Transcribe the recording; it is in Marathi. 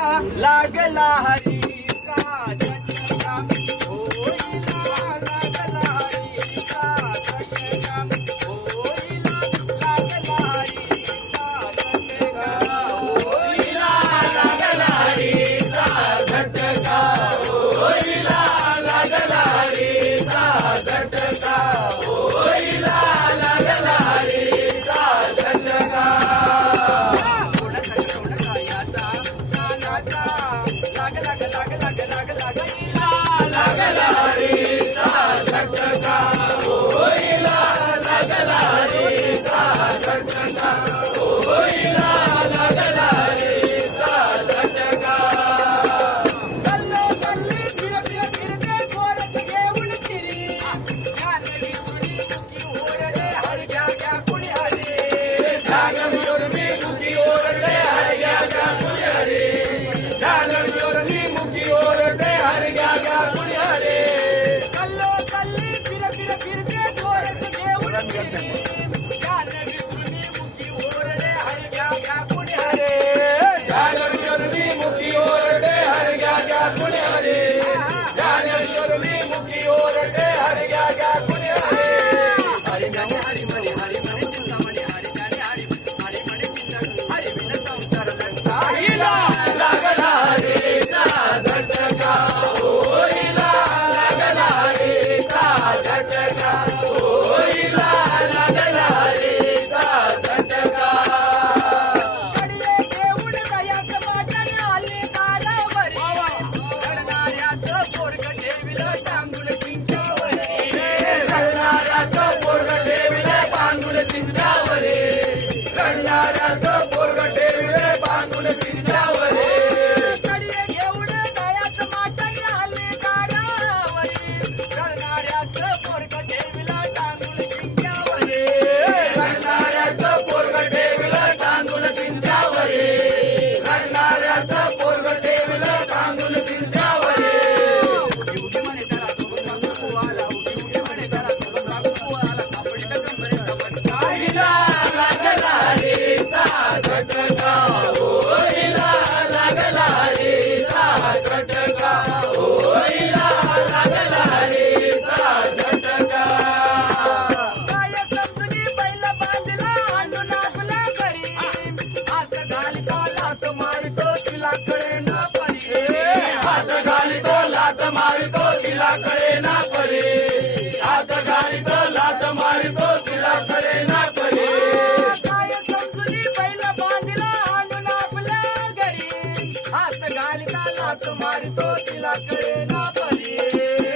लागला हरी घटका Oh திருத்தே போரத்து தேவுடன் సింగావరే కళ్ళారాతో Gracias.